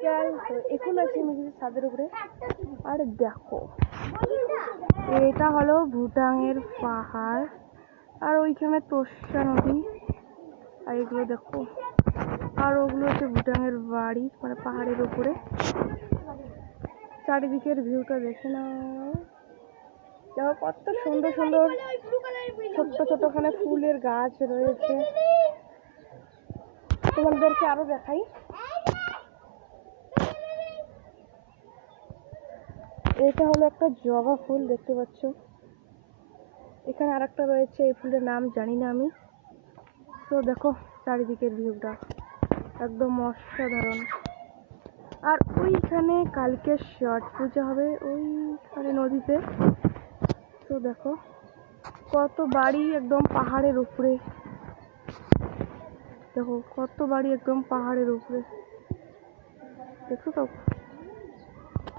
বিকাল তো এখন আছি আমি ছাদের উপরে। আর দেখো, এটা হলো ভুটানের পাহাড়, আর ওইখানে তোষা নদী, আর এগুলো দেখো। আর ওগুলো হচ্ছে ভুটানের বাড়ি মানে পাহাড়ের উপরে। চারিদিকের ভিউটা দেখে নাও। দেখো কত সুন্দর সুন্দর ছোট্ট ছোট ফুলের গাছ রয়েছে। তোমাদেরকে আরও দেখাই। এটা হলো একটা জবা ফুল, দেখতে পাচ্ছ। এখানে আর একটা রয়েছে, এই ফুলের নাম জানি না আমি। তো দেখো, চারিদিকের ভিউটা একদম অসাধারণ। আর ওইখানে কালকে শট পূজা হবে, ওইখানে নদীতে। তো দেখো, কত বাড়ি একদম পাহাড়ের উপরে। দেখো, কত বাড়ি একদম পাহাড়ের উপরে। দেখছ তো?